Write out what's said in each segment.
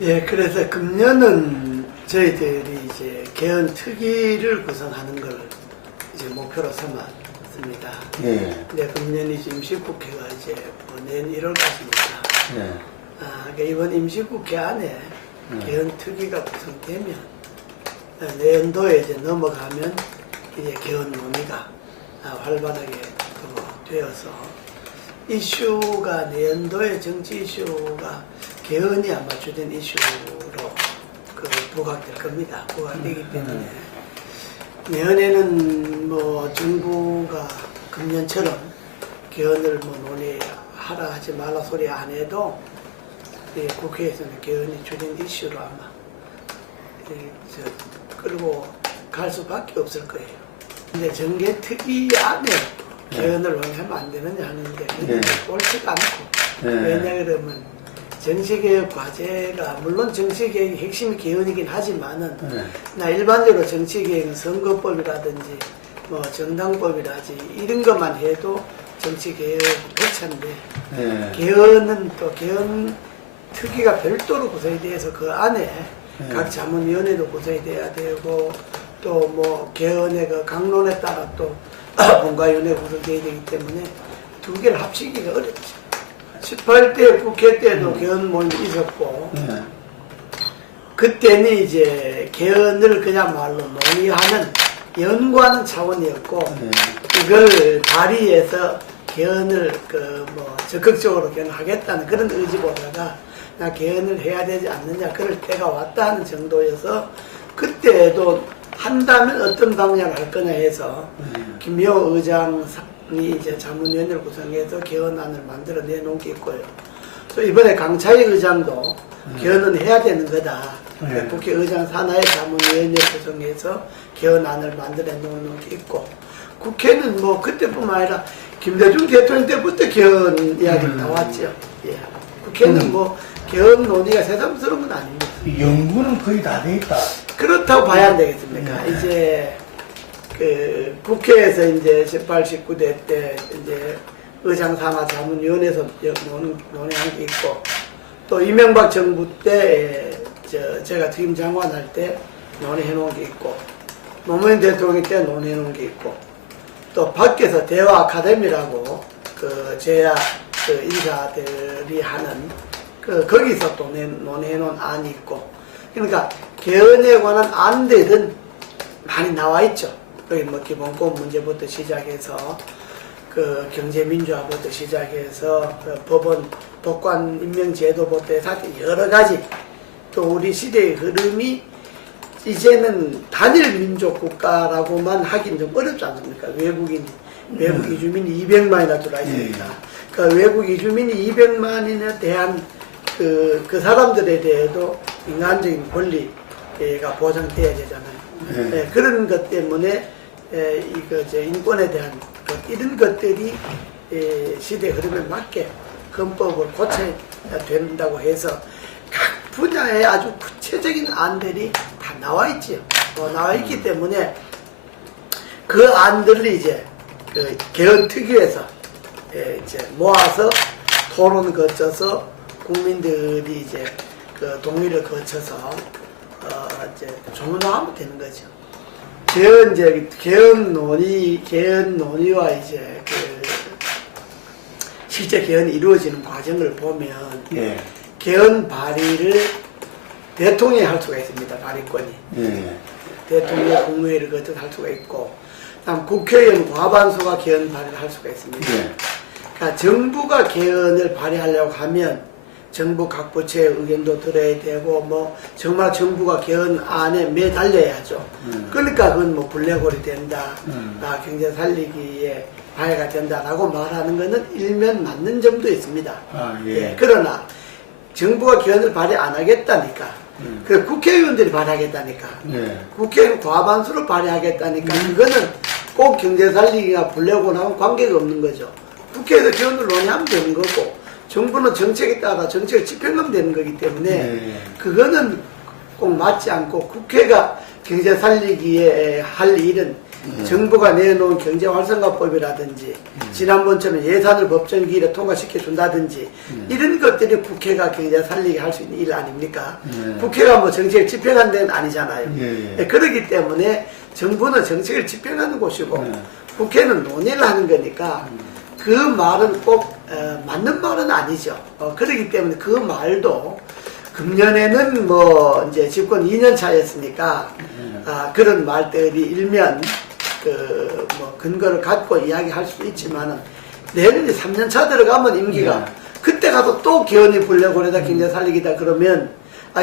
예, 그래서 금년은 저희들이 이제 개헌 특위를 구성하는 걸 이제 목표로 삼았습니다. 예. 근데 금년이 이제 임시국회가 이제 내년 1월까지입니다. 예. 그러니까 이번 임시국회 안에 개헌 특위가 구성되면 내년도에 이제 넘어가면 이제 개헌 논의가 활발하게 되어서 이슈가 내년도의 정치 이슈가 개헌이 아마 주된 이슈로 부각될 겁니다. 부각되기 때문에 내년에는 뭐 정부가 금년처럼 개헌을 뭐 논의하라 하지 말라 소리 안 해도 국회에서는 개헌이 주된 이슈로 아마 끌고 갈 수밖에 없을 거예요. 근데 정개특위 안에 개헌을 논의하면 안 되느냐 하는데 그게 옳지가 않고 왜냐 그러면 정치개혁 과제가 물론 정치개혁의 핵심이 개헌이긴 하지만은 나 일반적으로 정치개혁은 선거법이라든지 뭐 정당법이라든지 이런 것만 해도 정치개혁 벅찬데 개헌은 또 개헌 특위가 별도로 구성이 돼서 그 안에 각 자문위원회도 구성이 돼야 되고 또 뭐 개헌의 그 강론에 따라 또 본가위원회 구성돼야 되기 때문에 두 개를 합치기가 어렵죠. 18대 국회 때도 개헌 모임이 있었고 그때는 이제 개헌을 그야말로 논의하는 연구하는 차원이었고 이걸 발의해서 개헌을 적극적으로 개헌하겠다는 그런 의지보다가 나 개헌을 해야 되지 않느냐 그럴 때가 왔다 하는 정도여서 그때도 한다면 어떤 방향을 할 거냐 해서 김미호 의장이 이제 자문위원회를 구성해서 개헌안을 만들어 내놓은 게 있고요. 또 이번에 강차희 의장도 개헌은 해야 되는 거다. 국회의장 산하의 자문위원회 구성해서 개헌안을 만들어 놓은 게 있고 국회는 뭐 그때뿐만 아니라 김대중 대통령 때부터 개헌 이야기가 나왔죠. 예. 국회는 뭐 개헌 논의가 새삼스러운 건 아닙니다. 연구는 거의 다 돼 있다. 그렇다고 봐야 안 되겠습니까? 이제 그 국회에서 이제 18, 19대 때 이제 의장 산하 자문위원회에서 논의한 게 있고 또 이명박 정부 때 제가 특임 장관 할 때 논의해 놓은 게 있고 노무현 대통령 때 논의해 놓은 게 있고 또 밖에서 대화 아카데미라고 그 제야 그 인사들이 하는 거기서 또 논의해 놓은 안이 있고 그러니까 개헌에 관한 안들은 많이 나와 있죠. 거기 뭐 기본권 문제부터 시작해서 그 경제민주화부터 시작해서 그 법원 법관 임명제도부터 해서 여러 가지 또 우리 시대의 흐름이 이제는 단일 민족 국가라고만 하긴 좀 어렵지 않습니까? 외국 이주민이 200만이나 들어와 있습니다. 그 외국 이주민이 200만인에 대한 그 사람들에 대해도 인간적인 권리가 보장돼야 되잖아요. 네, 그런 것 때문에 인권에 대한 이런 것들이 시대 흐름에 맞게 헌법을 고쳐야 된다고 해서 각 분야에 아주 구체적인 안들이 다 나와 있지요. 나와 있기 때문에 그 안들을 이제 그 개헌 특위에서 이제 모아서 토론 거쳐서 국민들이 이제 그 동의를 거쳐서 이제 조문하면 되는 거죠. 개헌 논의와 이제 그 실제 개헌이 이루어지는 과정을 보면 개헌 발의를 대통령이 할 수가 있습니다. 발의권이. 대통령 국무회의를 거쳐서 할 수가 있고 다음 국회의원 과반수가 개헌 발의를 할 수가 있습니다. 그러니까 정부가 개헌을 발의하려고 하면 정부 각 부처의 의견도 들어야 되고 뭐 정말 정부가 개헌안에 매달려야죠. 그러니까 그건 뭐 블랙홀이 된다, 경제 살리기에 방해가 된다라고 말하는 것은 일면 맞는 점도 있습니다. 그러나 정부가 개헌을 발의 안 하겠다니까, 그 국회의원들이 발의하겠다니까, 국회의원 과반수로 발의하겠다니까 그거는 꼭 경제 살리기나 블랙홀하고 관계가 없는 거죠. 국회에서 개헌을 논의하면 되는 거고. 정부는 정책에 따라 정책을 집행하면 되는 거기 때문에 그거는 꼭 맞지 않고 국회가 경제 살리기에 할 일은 정부가 내놓은 경제활성화법이라든지 지난번처럼 예산을 법정 기일에 통과시켜 준다든지 이런 것들이 국회가 경제 살리게 할 수 있는 일 아닙니까? 국회가 뭐 정책을 집행하는 데는 아니잖아요. 그렇기 때문에 정부는 정책을 집행하는 곳이고 국회는 논의를 하는 거니까 그 말은 꼭 맞는 말은 아니죠. 그렇기 때문에 그 말도 금년에는 뭐 이제 집권 2년 차였으니까 그런 말들이 일면 그 뭐 근거를 갖고 이야기할 수도 있지만은 내년에 3년 차 들어가면 임기가 그때 가서 또 개헌이 불려고 그러다 경제 살리기다 그러면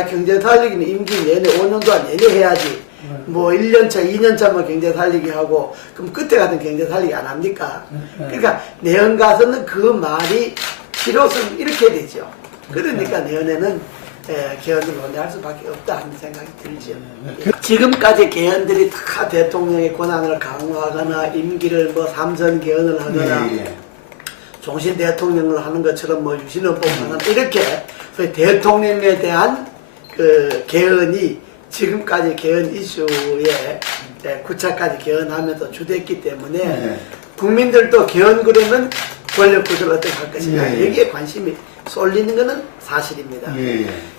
경제 살리기는 임기 내내 5년 동안 내내 해야지 뭐 1년 차 2년 차만 경제 살리기 하고 그럼 그때 가서 경제 살리기 안 합니까? 그러니까 내년 가서는 그 말이 필요성 이렇게 되죠. 그러니까 내년에는 개헌을 논의할 수밖에 없다 하는 생각이 들죠. 지금까지 개헌들이 다 대통령의 권한을 강화하거나 임기를 뭐 3선 개헌을 하거나 종신 대통령을 하는 것처럼 뭐 유신헌법 하거나 이렇게 소위 대통령에 대한 그 개헌이 지금까지 개헌 이슈에 9차까지 개헌하면서 주됐기 때문에 국민들도 개헌 그러면 권력 구조를 어떻게 할 것인가 여기에 관심이 쏠리는 것은 사실입니다.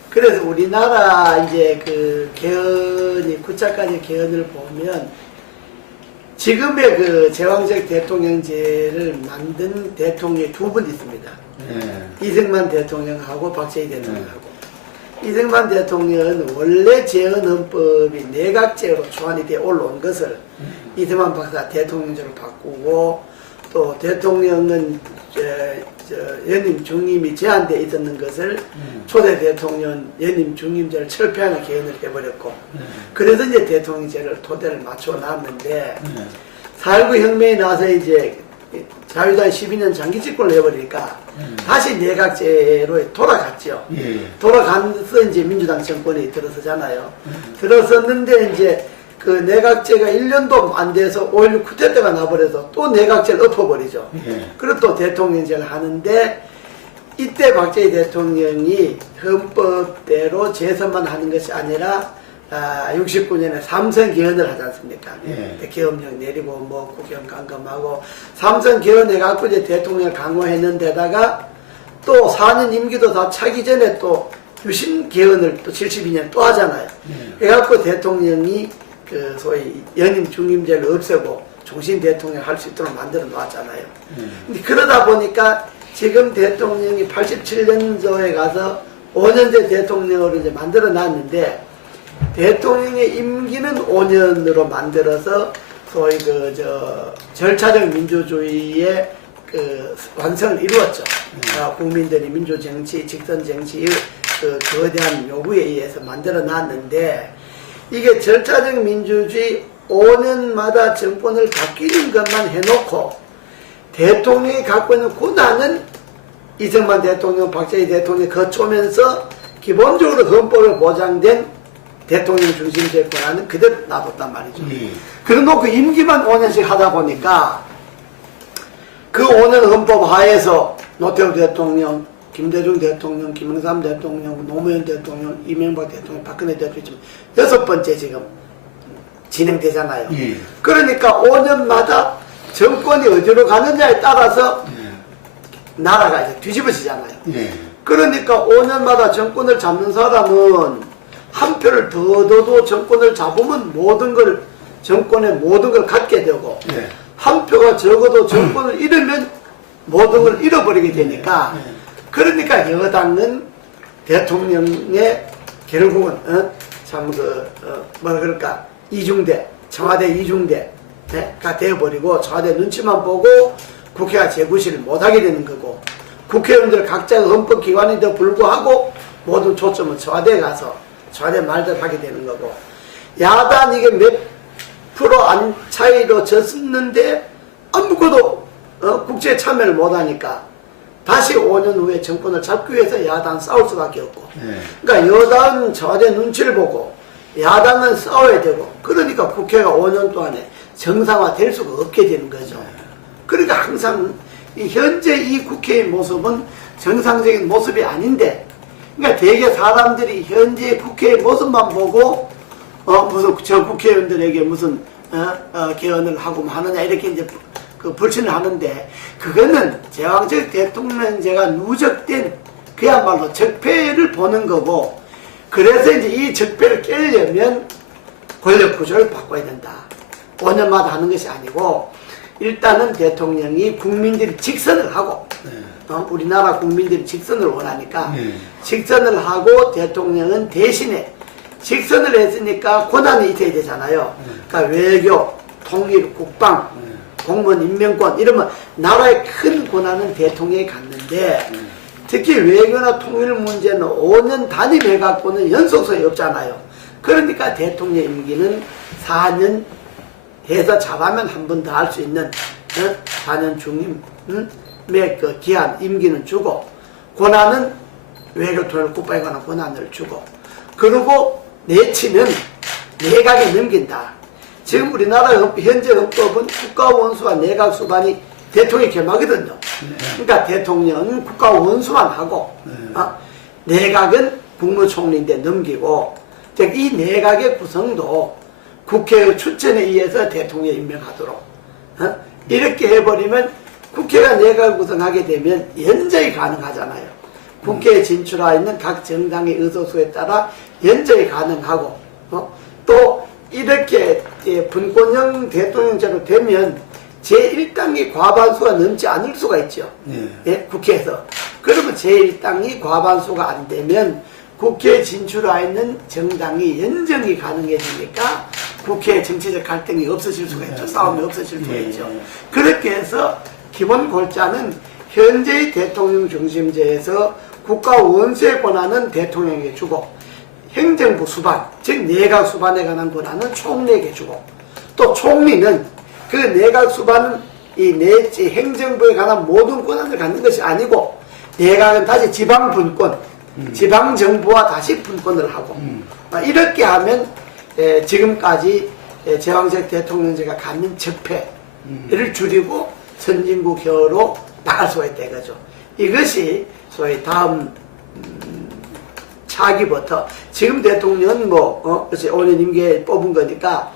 그래서 우리나라 이제 그 개헌이 9차까지 개헌을 보면 지금의 그 제왕적 대통령제를 만든 대통령이 두 분 있습니다. 이승만 대통령하고 박정희 대통령하고. 이승만 대통령은 원래 재헌헌법이 내각제로 초안이 되어 올라온 것을 이승만 박사 대통령제로 바꾸고 또 대통령은 연임 중임이 제한되어 있었는 것을 초대 대통령 연임 중임제를 철폐하는 개헌을 해버렸고 그래서 이제 대통령제를 토대를 맞춰 놨는데 4.19 혁명이 나서 이제 자유당 12년 장기 집권을 해버리니까 다시 내각제로 돌아갔죠. 돌아가면서 이제 민주당 정권이 들어서잖아요. 들어섰는데 이제 그 내각제가 1년도 안 돼서 5.16 쿠데타가 나버려서 또 내각제를 엎어버리죠. 그리고 또 대통령제를 하는데 이때 박정희 대통령이 헌법대로 재선만 하는 것이 아니라 69년에 3선 개헌을 하지 않습니까? 개헌령 내리고 뭐 국회의원 강금하고 3선 개헌해갖고 이제 대통령을 강화했는데다가 또 4년 임기도 다 차기 전에 또 유신 개헌을 또 72년 또 하잖아요. 그래갖고 대통령이 그 소위 연임 중임제를 없애고 종신 대통령 할 수 있도록 만들어 놨잖아요. 근데 그러다 보니까 지금 대통령이 87년도에 가서 5년제 대통령으로 이제 만들어 놨는데 대통령의 임기는 5년으로 만들어서 소위 절차적 민주주의의 그 완성을 이루었죠. 국민들이 민주정치, 직선정치의 그 거대한 요구에 의해서 만들어 놨는데 이게 절차적 민주주의 5년마다 정권을 바뀌는 것만 해놓고 대통령이 갖고 있는 권한은 이승만 대통령, 박정희 대통령이 거쳐오면서 기본적으로 헌법에 보장된 대통령 중심제 권한은 그대로 놔뒀단 말이죠. 그래놓고 임기만 5년씩 하다 보니까 그 5년 헌법 하에서 노태우 대통령, 김대중 대통령, 김영삼 대통령, 노무현 대통령, 이명박 대통령, 박근혜 대통령 지금 6번째 지금 진행되잖아요. 그러니까 5년마다 정권이 어디로 가느냐에 따라서 나라가 이제 뒤집어지잖아요. 그러니까 5년마다 정권을 잡는 사람은 한 표를 더 얻어도 정권을 잡으면 정권의 모든 걸 갖게 되고 한 표가 적어도 정권을 잃으면 모든 걸 잃어버리게 되니까 그러니까 여당은 대통령의 결국은 뭐라 그럴까 이중대 청와대 이중대가 되어버리고 청와대 눈치만 보고 국회가 재구실을 못하게 되는 거고 국회의원들 각자가 헌법기관인데 불구하고 모든 초점은 청와대에 가서 청와대 말대로 하게 되는 거고 야당 이게 몇 프로 안 차이로 졌는데 아무것도 국제에 참여를 못하니까 다시 5년 후에 정권을 잡기 위해서 야당 싸울 수밖에 없고 그러니까 여당은 청와대 눈치를 보고 야당은 싸워야 되고 그러니까 국회가 5년 동안에 정상화될 수가 없게 되는 거죠. 그러니까 항상 현재 이 국회의 모습은 정상적인 모습이 아닌데 그러니까 대개 사람들이 현재 국회의 모습만 보고 무슨 저 국회의원들에게 무슨 개헌을 하고 하느냐 이렇게 이제 그 불신을 하는데 그거는 제왕적 대통령제가 누적된 그야말로 적폐를 보는 거고 그래서 이제 이 적폐를 깨려면 권력 구조를 바꿔야 된다. 5년마다 하는 것이 아니고 일단은 대통령이 국민들이 직선을 하고 우리나라 국민들이 직선을 원하니까 직선을 하고 대통령은 대신에 직선을 했으니까 권한이 있어야 되잖아요. 그러니까 외교, 통일, 국방, 공무원 임명권 이러면 나라의 큰 권한은 대통령이 갖는데 특히 외교나 통일 문제는 5년 단임해갖고는 연속성이 없잖아요. 그러니까 대통령 임기는 4년 해서 잘하면 한 번 더 할 수 있는 4년 중임의 그 기한 임기는 주고 권한은 외교 통일 국방에 관한 권한을 주고 그리고 내치는 내각에 넘긴다. 지금 우리나라 현재 헌법은 국가원수와 내각 수반이 대통령이 겸하거든요. 그러니까 대통령은 국가원수만 하고 내각은 국무총리인데 넘기고 즉 이 내각의 구성도 국회의 추천에 의해서 대통령이 임명하도록 이렇게 해버리면 국회가 내각을 구성하게 되면 연정이 가능하잖아요. 국회에 진출하 있는 각 정당의 의소수에 따라 연정이 가능하고 또 이렇게 분권형 대통령제로 되면 제1당이 과반수가 넘지 않을 수가 있죠. 국회에서. 그러면 제1당이 과반수가 안 되면 국회에 진출하 있는 정당이 연정이 가능해지니까 국회에 정치적 갈등이 없어질 수가 있죠. 싸움이 없어질 수가 있죠. 그렇게 해서 기본 골자는 현재의 대통령 중심제에서 국가 원수의 권한은 대통령에게 주고 행정부 수반, 즉 내각 수반에 관한 권한은 총리에게 주고 또 총리는 그 내각 수반은 이 행정부에 관한 모든 권한을 갖는 것이 아니고 내각은 다시 지방 분권, 지방 정부와 다시 분권을 하고 이렇게 하면 지금까지 제왕적 대통령제가 갖는 적폐를 줄이고 선진국으로 나갈 수가 있다 이거죠. 이것이 소위 다음 차기부터 지금 대통령은 뭐 5년 임기에 뽑은 거니까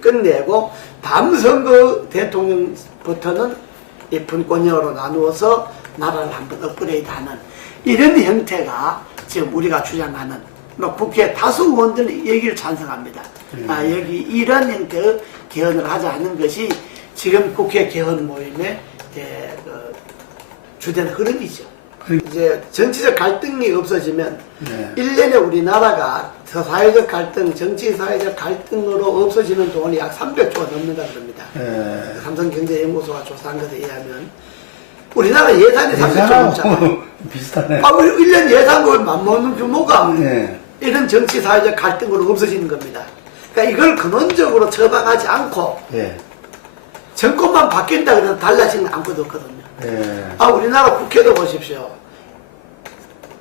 끝내고 다음 선거 대통령부터는 이 분권형으로 나누어서 나라를 한번 업그레이드하는 이런 형태가 지금 우리가 주장하는 국회 다수 의원들은 여기를 찬성합니다. 여기 이런 형태의 개헌을 하자 하는 것이 지금 국회 개헌 모임의 주된 흐름이죠. 이제 정치적 갈등이 없어지면 1년에 우리나라가 사회적 갈등, 정치 사회적 갈등으로 없어지는 돈이 약 300조가 넘는다 그럽니다. 삼성경제연구소가 조사한 것에 의하면 우리나라 예산이 300조 넘잖아요. 비슷하네. 1년 예산을 맞먹는 규모가 이런 정치 사회적 갈등으로 없어지는 겁니다. 그러니까 이걸 근원적으로 처방하지 않고 정권만 바뀐다 그래서 달라지는 아무것도 없거든요. 우리나라 국회도 보십시오.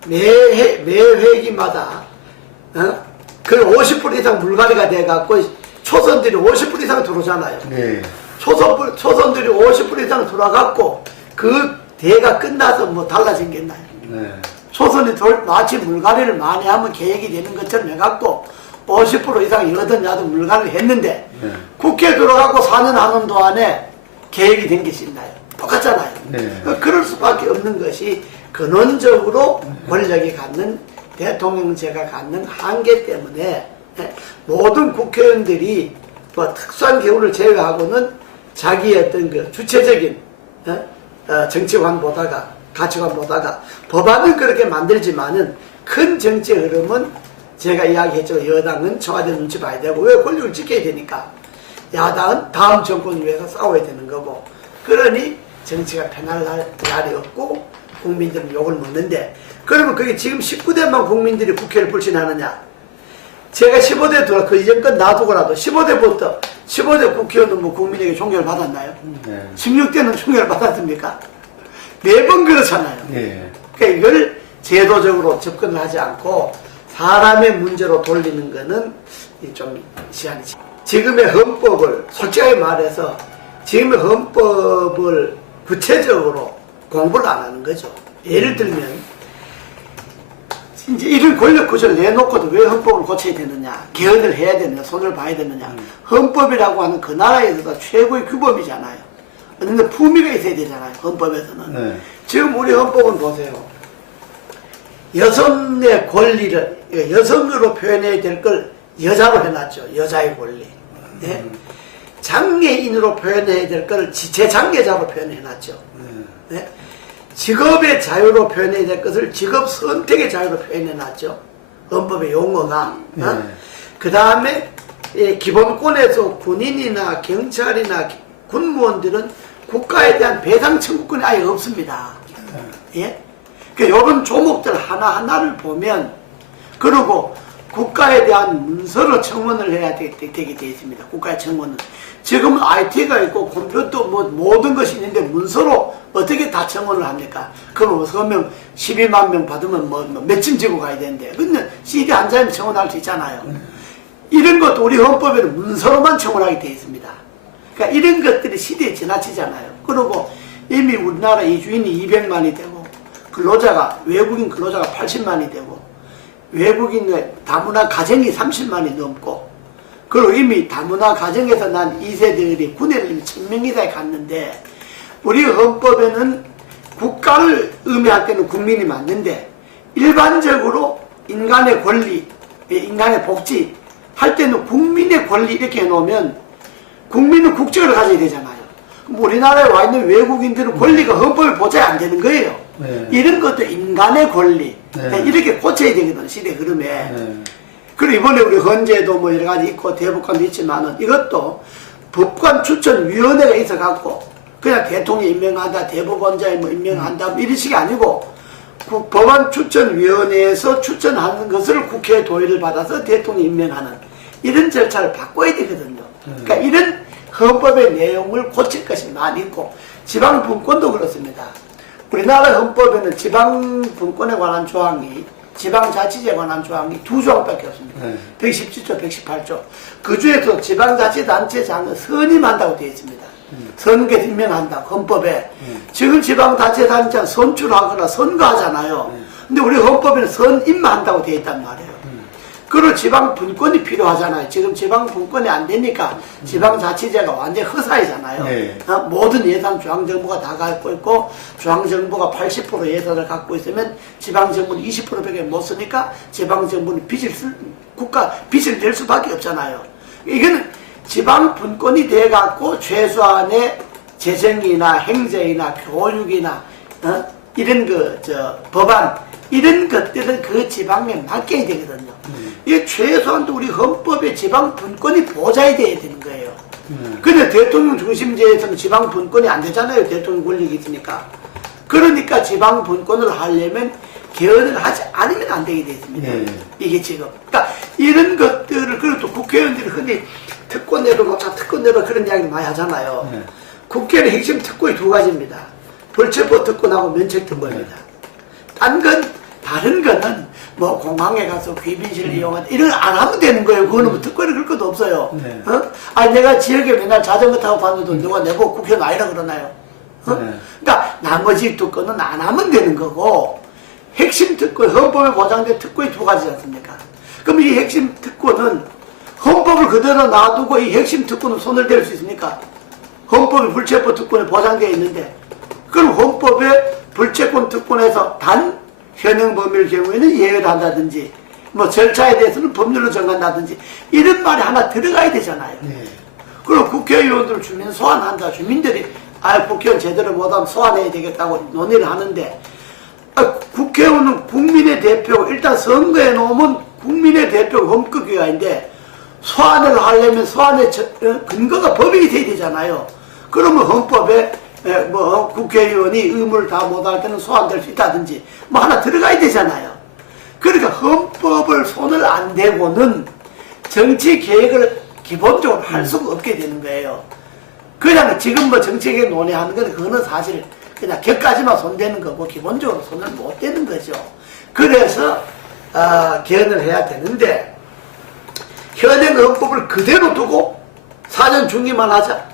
매 회기마다 그 50% 이상 물갈이가 돼갖고 초선들이 50% 이상 들어오잖아요. 초선들이 50% 이상 들어와갖고 그 대가 끝나서 뭐 달라진 게 있나요? 초선이 마치 물갈이를 많이 하면 계획이 되는 것처럼 해갖고 50% 이상 여든 야든 물갈이를 했는데 국회에 들어가고 4년 하는 동안에 계획이 된 것이 있나요? 똑같잖아요. 그럴 수밖에 없는 것이 근원적으로 권력이 갖는 대통령제가 갖는 한계 때문에 모든 국회의원들이 뭐 특수한 경우를 제외하고는 자기의 어떤 그 주체적인 정치관 보다가 가치관 보다가 법안은 그렇게 만들지만은 큰 정치 흐름은 제가 이야기했죠. 여당은 청와대 눈치 봐야 되고 왜 권력을 지켜야 되니까 야당은 다음 정권을 위해서 싸워야 되는 거고 그러니 정치가 편할 날이 없고 국민들은 욕을 먹는데 그러면 그게 지금 19대만 국민들이 국회를 불신하느냐 제가 15대 들어 그 이전 건 놔두고라도 15대 국회의원은 뭐 국민에게 존경을 받았나요? 16대는 존경을 받았습니까? 매번 그렇잖아요. 그러니까 이걸 제도적으로 접근을 하지 않고 사람의 문제로 돌리는 거는 좀 시한이 지금의 헌법을 솔직하게 말해서 지금의 헌법을 구체적으로 공부를 안 하는 거죠. 예를 들면 이제 이런 권력 구조를 내놓고도 왜 헌법을 고쳐야 되느냐, 개헌을 해야 되느냐, 손을 봐야 되느냐. 헌법이라고 하는 그 나라에서도 최고의 규범이잖아요. 근데 품위가 있어야 되잖아요, 헌법에서는. 네. 지금 우리 헌법은 보세요. 여성의 권리를, 여성으로 표현해야 될 걸 여자로 해놨죠. 여자의 권리. 예? 장애인으로 표현해야 될 걸 지체장애자로 표현해놨죠. 예? 직업의 자유로 표현해야 될 것을 직업 선택의 자유로 표현해놨죠. 헌법의 용어가. 그 다음에 기본권에서 군인이나 경찰이나 군무원들은 국가에 대한 배상 청구권이 아예 없습니다. 예? 이런 조목들 하나하나를 보면, 그리고 국가에 대한 문서로 청원을 해야 되게 되어 있습니다. 국가의 청원은. 지금은 IT가 있고 컴퓨터 뭐 모든 것이 있는데 문서로 어떻게 다 청원을 합니까? 그럼 서명 12만 명 받으면 뭐 몇쯤 지고 가야 되는데, 근데 CD 한 장이면 청원할 수 있잖아요. 이런 것도 우리 헌법에는 문서로만 청원하게 되어 있습니다. 그러니까 이런 것들이 시대에 지나치잖아요. 그리고 이미 우리나라 이주인이 200만이 되고, 근로자가, 외국인 근로자가 80만이 되고, 외국인의 다문화 가정이 30만이 넘고, 그리고 이미 다문화 가정에서 난 2세들이 군에는 이미 1000명 이상에 갔는데, 우리 헌법에는 국가를 의미할 때는 국민이 맞는데, 일반적으로 인간의 권리, 인간의 복지 할 때는 국민의 권리 이렇게 해놓으면 국민은 국적을 가져야 되잖아요. 우리나라에 와 있는 외국인들은 권리가 헌법에 보장이 안 되는 거예요. 네. 이런 것도 인간의 권리. 네. 이렇게 고쳐야 되거든, 시대 흐름에. 네. 그리고 이번에 우리 헌재도 뭐 여러 가지 있고 대법관도 있지만은 이것도 법관 추천위원회가 있어갖고 그냥 대통령이 임명한다, 대법원장이 뭐 임명한다, 뭐 이런 식이 아니고 법안 추천위원회에서 추천하는 것을 국회에 동의를 받아서 대통령이 임명하는 이런 절차를 바꿔야 되거든요. 그러니까 이런 헌법의 내용을 고칠 것이 많이 있고, 지방분권도 그렇습니다. 우리나라 헌법에는 지방분권에 관한 조항이, 지방자치제에 관한 조항이 2조항밖에 없습니다. 117조, 118조. 그 중에서 지방자치단체장을 선임한다고 되어 있습니다. 선거 임명한다, 헌법에. 지금 지방자치단체장 선출하거나 선거하잖아요. 근데 우리 헌법에는 선임만 한다고 되어 있단 말이에요. 그리고 지방분권이 필요하잖아요. 지금 지방분권이 안 되니까 지방자치제가 완전히 허사이잖아요. 네. 모든 예산 중앙정부가 다 갖고 있고, 중앙정부가 80% 예산을 갖고 있으면 지방정부는 20%밖에 못 쓰니까 지방정부는 빚을 낼 수밖에 없잖아요. 이거는 지방분권이 돼갖고 최소한의 재정이나 행정이나 교육이나 이런 법안 이런 것들은 그 지방에 맡겨야 되거든요. 이게 최소한도 우리 헌법에 지방분권이 보장이 돼야 되는 거예요. 근데 대통령 중심제에서는 지방분권이 안 되잖아요. 대통령 권력이 있으니까. 그러니까 지방분권을 하려면 개헌을 하지 않으면 안 되게 돼 있습니다. 이게 지금. 그러니까 이런 것들을, 그리고 또 국회의원들이 흔히 특권 내려놓자, 특권 내려 그런 이야기 많이 하잖아요. 국회의 핵심 특권이 2가지입니다. 불체포 특권하고 면책 특권입니다. 다른 거는 뭐 공항에 가서 귀빈실을 이용한다 이런 거 안 하면 되는 거예요. 그거는 뭐 특권이 그럴 것도 없어요. 아니 내가 지역에 맨날 자전거 타고 봤는데 누가 내보고 국회의원 아니라 그러나요? 그러니까 나머지 특권은 안 하면 되는 거고, 핵심 특권, 헌법에 보장된 특권이 2가지지 않습니까? 그럼 이 핵심 특권은 헌법을 그대로 놔두고 이 핵심 특권은 손을 댈 수 있습니까? 헌법이 불체포 특권에 보장되어 있는데, 그럼 헌법에 불체권 특권에서 단 현행 범위의 경우에는 예외를 한다든지, 뭐 절차에 대해서는 법률로 정한다든지, 이런 말이 하나 들어가야 되잖아요. 그리고 국회의원들을 주민 소환한다. 주민들이 국회의원 제대로 못하면 소환해야 되겠다고 논의를 하는데, 국회의원은 국민의 대표, 일단 선거해 놓으면 국민의 대표가 헌법기관인데 소환을 하려면 소환의 근거가 법이 돼야 되잖아요. 그러면 헌법에 뭐 국회의원이 의무를 다 못할 때는 소환될 수 있다든지 뭐 하나 들어가야 되잖아요. 그러니까 헌법을 손을 안 대고는 정치 계획을 기본적으로 할 수가 없게 되는 거예요. 그냥 지금 뭐 정치 계획 논의하는 건 그거는 사실 그냥 격까지만 손대는 거고 기본적으로 손을 못 대는 거죠. 그래서 개헌을 해야 되는데, 현행 헌법을 그대로 두고 4년 중기만 하자.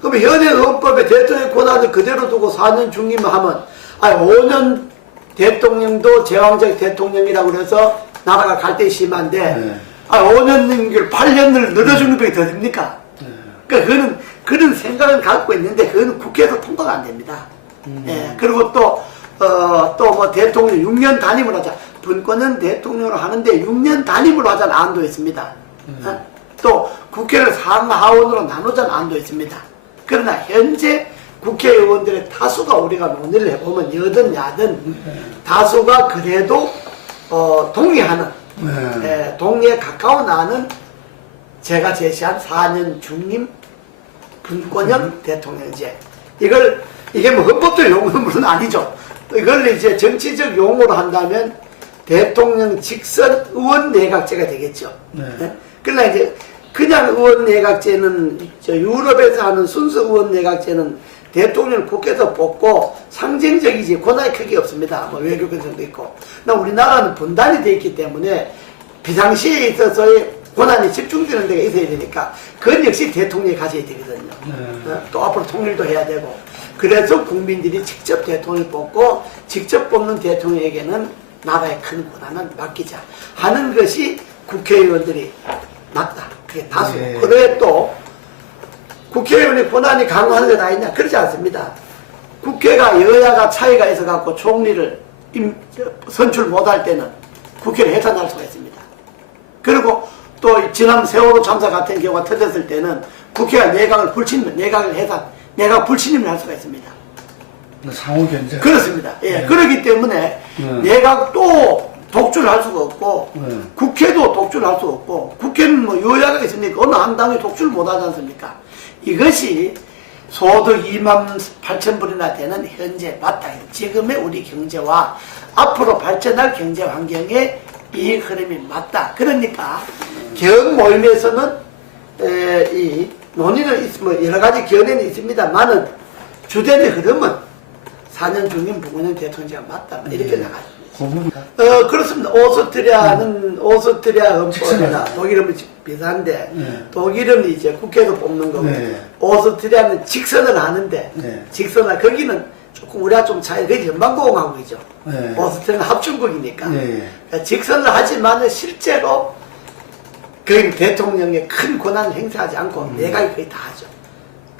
그럼 현행 헌법에 대통령 권한을 그대로 두고 4년 중기만 하면 5년 대통령도 제왕적 대통령이라고 그래서 나라가 갈등이 심한데 네. 5년, 8년을 늘어주는 것이 더 됩니까? 그러니까 그런 생각은 갖고 있는데 그건 국회에서 통과가 안 됩니다. 예, 그리고 또 뭐 대통령 6년 단임으로 하자. 분권은 대통령으로 하는데 6년 단임으로 하자는 안도 있습니다. 또 국회를 상하원으로 나누자는 안도 있습니다. 그러나 현재 국회의원들의 다수가 우리가 논의를 해보면 여든 야든 다수가 그래도 동의하는 동의에 가까운 안은 제가 제시한 4년 중임 분권형 대통령제. 이게 뭐 헌법적 용어는 물론 아니죠. 이걸 이제 정치적 용어로 한다면 대통령 직선 의원 내각제가 되겠죠. 그러나 이제 그냥 의원 내각제는 유럽에서 하는 순수 의원 내각제는 대통령을 국회에서 뽑고 상징적이지 권한이 크게 없습니다. 뭐 외교 권한도 있고. 우리나라는 분단이 되어 있기 때문에 비상시에 있어서의 권한이 집중되는 데가 있어야 되니까 그건 역시 대통령이 가져야 되거든요. 또 앞으로 통일도 해야 되고. 그래서 국민들이 직접 대통령을 뽑고 직접 뽑는 대통령에게는 나라의 큰 권한은 맡기자 하는 것이 국회의원들이 맞다. 그게 다수. 그래 또 국회의원의 권한이 강화하는 게 다 있냐? 그렇지 않습니다. 국회가 여야가 차이가 있어갖고 총리를 선출 못할 때는 국회를 해산할 수가 있습니다. 그리고 또 지난 세월호 참사 같은 경우가 터졌을 때는 국회가 내각 불신임을 할 수가 있습니다. 상호 견제. 그렇습니다. 예, 그렇기 때문에 내각도 독주를 할 수가 없고 국회도 독주를 할 수가 없고 국회는 뭐 여야가 있으니까 어느 한 당이 독주를 못 하지 않습니까? 이것이 소득 28,000불이나 되는 현재 바탕 지금의 우리 경제와 앞으로 발전할 경제 환경에 이 흐름이 맞다. 그러니까 경 모임에서는 이 논의는 뭐 여러 가지 견해는 있습니다만은 주된 흐름은 4년 중임 부분은 대통령제가 맞다. 이렇게 나가집니다. 그렇습니다. 오스트리아 헌법이나 독일은 비슷한데 독일은 이제 국회에서 뽑는 거고 오스트리아는 직선을 하는데 직선을 거기는 조금 우리가 좀 차이. 거기 연방공화국이죠. 오스트리아는 합중국이니까 그러니까 직선을 하지만 실제로 그 대통령의 큰 권한을 행사하지 않고 내각이 거의 다 하죠.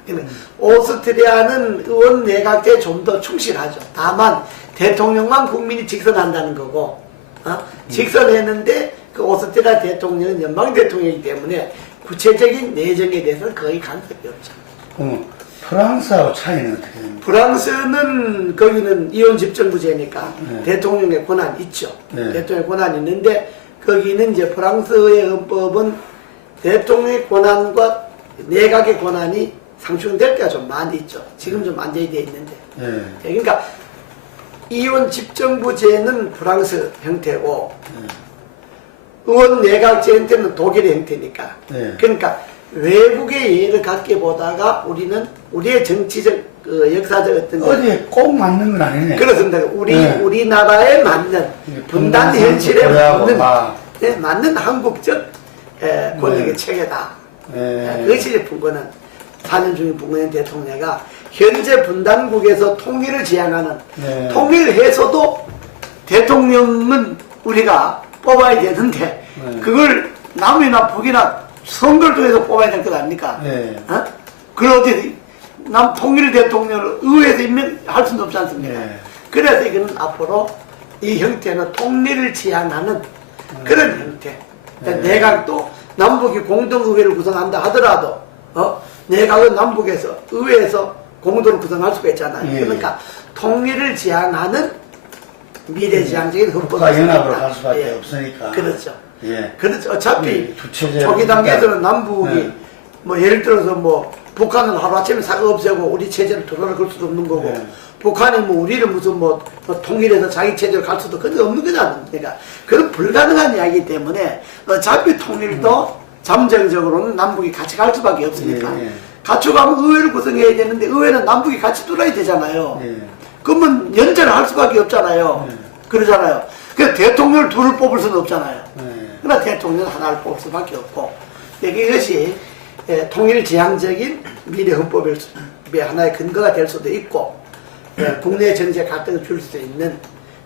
그러니까 오스트리아는 의원 내각제에 좀 더 충실하죠. 다만 대통령만 국민이 직선한다는 거고 직선했는데 그 오스트리아 대통령은 연방 대통령이기 때문에 구체적인 내정에 대해서는 거의 간섭이 없죠. 프랑스하고 차이는 어떻게 됩니까? 프랑스는 거기는 이원 집정부제니까 대통령의 권한이 있죠. 대통령의 권한이 있는데 거기는 이제 프랑스의 헌법은 대통령의 권한과 내각의 권한이 상충될 때가 좀 많이 있죠. 지금 좀 안정이 되어 있는데. 그러니까 이원 집정부제는 프랑스 형태고 의원 내각제 형태는 독일의 형태니까. 그러니까 외국의 예를 갖게 보다가 우리는 우리의 정치적 역사적 어떤 어디에 꼭 맞는 건 아니네. 그렇습니다. 우리나라에 맞는 분단 현실에 맞는 한국적 권력의 체계다. 그것이 이제 분권은 4년 중인 분권형 대통령가 현재 분단국에서 통일을 지향하는 통일해서도 대통령은 우리가 뽑아야 되는데 그걸 남이나 북이나 선거를 통해서 뽑아야 될 것 아닙니까? 그걸 어디 남 통일 대통령을 의회에서 임명할 수는 없지 않습니까? 그래서 이거는 앞으로 이 형태는 통일을 지향하는 그런 형태. 그러니까 내각도 남북이 공동의회를 구성한다 하더라도 내각은 남북에서 의회에서 공동을 구성할 수가 있잖아요. 그러니까 통일을 지향하는 미래지향적인 헌법이 연합으로 갈 수밖에 없으니까. 그렇죠. 그렇죠. 어차피 초기 단계에서는 그러니까. 남북이 뭐 예를 들어서 뭐 북한은 하루아침에 사과 없애고 우리 체제를 도전을 걸 수도 없는 거고 북한이 뭐 우리를 무슨 뭐 통일해서 자기 체제로 갈 수도 그게 없는 거잖아요. 그러니까 그건 불가능한 이야기이기 때문에 어차피 통일도 잠정적으로는 남북이 같이 갈 수밖에 없으니까 같이 가면 의회를 구성해야 되는데 의회는 남북이 같이 들어야 되잖아요. 그러면 연전을 할 수밖에 없잖아요. 그러잖아요. 그래서 대통령을 둘을 뽑을 수는 없잖아요. 그러나 대통령 하나를 뽑을 수밖에 없고 이것이 통일지향적인 미래헌법의 하나의 근거가 될 수도 있고 국내 전체 갈등을 줄 수 있는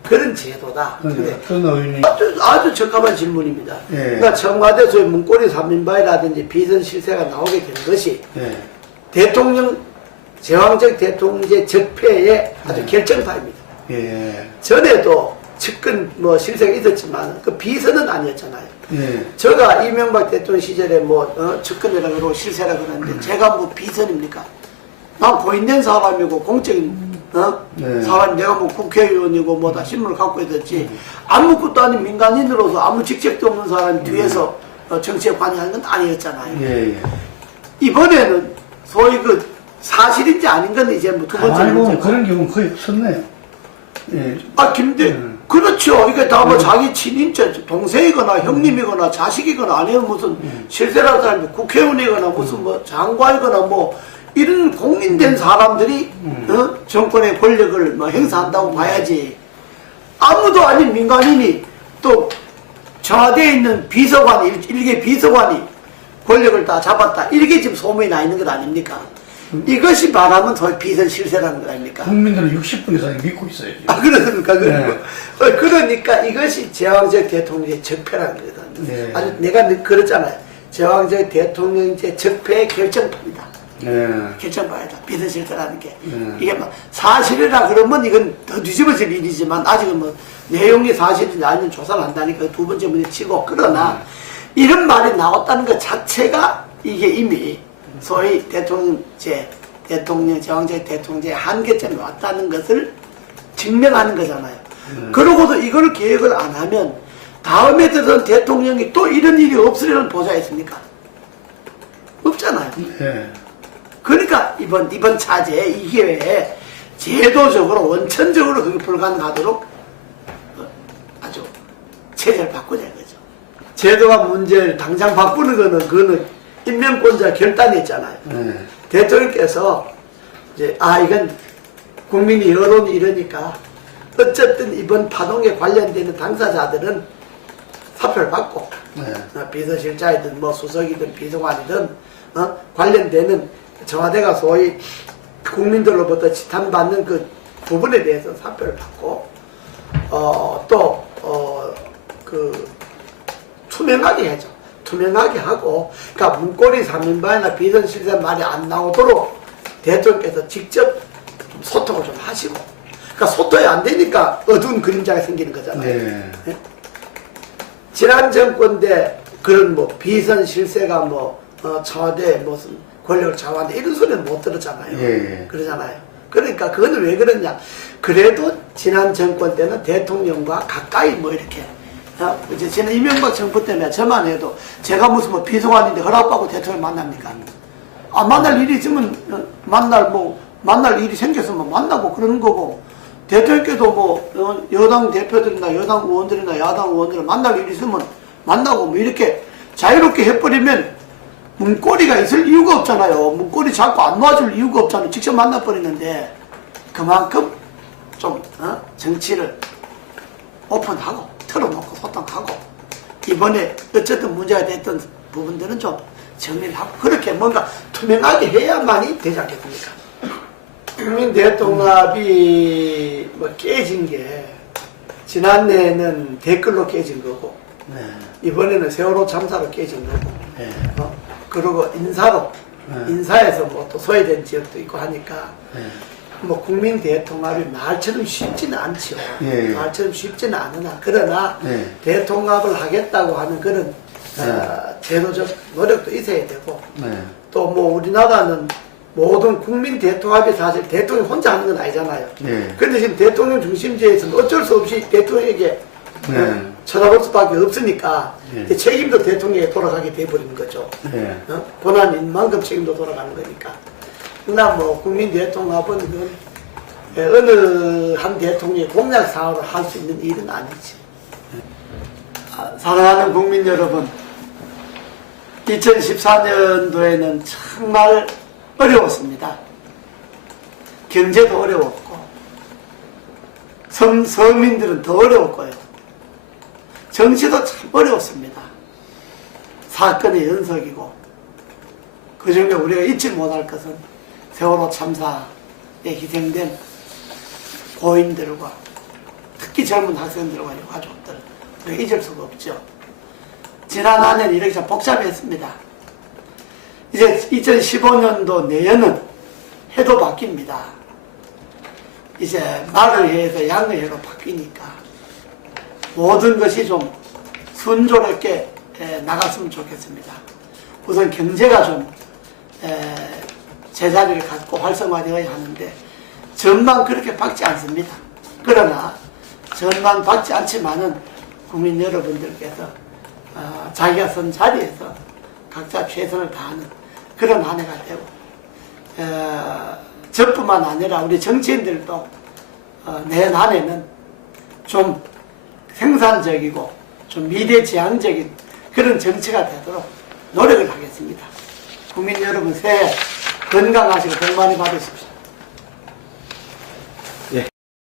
그런 제도다. 근데 어떤 의원이 아주 적합한 질문입니다. 예. 그러니까 청와대 소위 문고리 3인방이라든지 비선 실세가 나오게 된 것이 예. 대통령, 제왕적 대통령제 적폐의 아주 결정파입니다. 예. 전에도 측근 뭐 실세가 있었지만 그 비선은 아니었잖아요. 예. 제가 이명박 대통령 시절에 측근이라 그러고 실세라 그러는데 제가 뭐 비선입니까? 난 고인된 사람이고 공적인 네. 사람, 내가 뭐 국회의원이고 뭐다 신문을 갖고 있었지 아무것도 아닌 민간인으로서 아무 직책도 없는 사람이 뒤에서 정치에 관여하는 건 아니었잖아요. 예. 이번에는 소위 그 사실인지 아닌 건 이제 뭐 두 번째 가만히 보면 문제고. 그런 경우는 거의 없었네요. 예. 그렇죠. 이게 다 뭐 자기 친인자, 동생이거나 형님이거나 자식이거나 아니면 무슨 실세라는 사람이 국회의원이거나 무슨 뭐 장관이거나 뭐 이런 공인된 사람들이 정권의 권력을 뭐 행사한다고 봐야지. 아무도 아닌 민간인이 또 청와대에 있는 비서관, 일개 비서관이 권력을 다 잡았다. 이렇게 지금 소문이 나 있는 것 아닙니까? 이것이 말하면 더 비선 실세라는 거 아닙니까? 국민들은 60분 이상 믿고 있어요. 지금. 아, 그렇습니까? 네. 그러니까 이것이 제왕적 대통령의 적폐라는 거다. 네. 아주 내가 그랬잖아요. 제왕적 대통령제 적폐의 결정판이다. 네. 결정판이다. 비선 실세라는 게. 이게 뭐 사실이라 그러면 이건 더 뒤집어질 일이지만 아직은 뭐 내용이 사실인지 아니면 조사를 한다니까 두 번째 문제 치고 그러나 이런 말이 나왔다는 것 자체가 이게 이미 소위 대통령, 제왕적 대통령제의 한계점에 왔다는 것을 증명하는 거잖아요. 그러고도 이걸 계획을 안 하면 다음에 들은 대통령이 또 이런 일이 없으려는 보장이 있습니까? 없잖아요. 네. 그러니까 이번 차제에 이 기회에 제도적으로 원천적으로 그게 불가능하도록 아주 체제를 바꾸자 이거죠. 제도가 문제를 당장 바꾸는 그거는 인명권자 결단이 있잖아요. 대통령께서 이제 이건 국민이 여론이 이러니까 어쨌든 이번 파동에 관련되는 당사자들은 사표를 받고 비서실장이든 뭐 수석이든 비서관이든 관련되는 청와대가 소위 국민들로부터 지탄받는 그 부분에 대해서 사표를 받고 그 투명하게 해줘. 투명하게 하고, 그러니까 문고리 3인방이나 비선 실세 말이 안 나오도록 대통령께서 직접 소통을 좀 하시고, 그러니까 소통이 안 되니까 어두운 그림자가 생기는 거잖아요. 네. 네? 지난 정권 때 그런 뭐 비선 실세가 청와대 무슨 권력을 좌우한다 이런 소리는 못 들었잖아요. 예. 그러잖아요. 그러니까 그거는 왜 그러냐? 그래도 지난 정권 때는 대통령과 가까이 뭐 이렇게 이제 지난 이명박 정부 때문에 저만 해도 제가 무슨 뭐 비서관인데 허락받고 대통령 만납니까? 만날 일이 있으면 만날 일이 생겼으면 만나고 그러는 거고 대통령께도 뭐 여당 대표들이나 여당 의원들이나 야당 의원들을 만날 일이 있으면 만나고 뭐 이렇게 자유롭게 해버리면 문고리가 있을 이유가 없잖아요. 문고리 자꾸 안 놓아줄 이유가 없잖아요. 직접 만나버리는데 그만큼 좀 정치를 오픈하고 털어놓고 소통하고 이번에 어쨌든 문제가 됐던 부분들은 좀 정리를 하고 그렇게 뭔가 투명하게 해야만이 되지 않겠습니까? 국민 대통합이 깨진 게 지난해에는 댓글로 깨진 거고 이번에는 세월호 참사로 깨진 거고 그리고 인사에서 뭐 또 소외된 지역도 있고 하니까 뭐 국민 대통합이 말처럼 쉽지는 않죠. 말처럼 쉽지는 않으나 그러나 대통합을 하겠다고 하는 그런 제도적 노력도 있어야 되고 또 뭐 우리나라는 모든 국민 대통합이 사실 대통령이 혼자 하는 건 아니잖아요. 그런데 지금 대통령 중심제에서는 어쩔 수 없이 대통령에게 쳐다볼 수밖에 없으니까 책임도 대통령에게 돌아가게 돼버리는 거죠. 본안인 만큼 책임도 돌아가는 거니까. 그러나 뭐 국민 대통합은 어느 한 대통령이 공약사항으로 할 수 있는 일은 아니지. 사랑하는 국민 여러분, 2014년도에는 정말 어려웠습니다. 경제도 어려웠고 서민들은 더 어려웠고요. 정치도 참 어려웠습니다. 사건의 연속이고 그중에 우리가 잊지 못할 것은 세월호 참사에 희생된 고인들과 특히 젊은 학생들과 가족들 잊을 수가 없죠. 지난 한 해는 이렇게 좀 복잡했습니다. 이제 2015년도 내년은 해도 바뀝니다. 이제 말을 해서 양을 해로 바뀌니까 모든 것이 좀 순조롭게 나갔으면 좋겠습니다. 우선 경제가 좀 제자리를 갖고 활성화되어야 하는데 전망 그렇게 밝지 않습니다. 그러나 전망 밝지 않지만은 국민 여러분들께서 자기가 선 자리에서 각자 최선을 다하는 그런 한 해가 되고 저뿐만 아니라 우리 정치인들도 내년 한 해는 좀 생산적이고 좀 미래지향적인 그런 정치가 되도록 노력을 하겠습니다. 국민 여러분 새해 건강하시고 복 많이 받으십시오.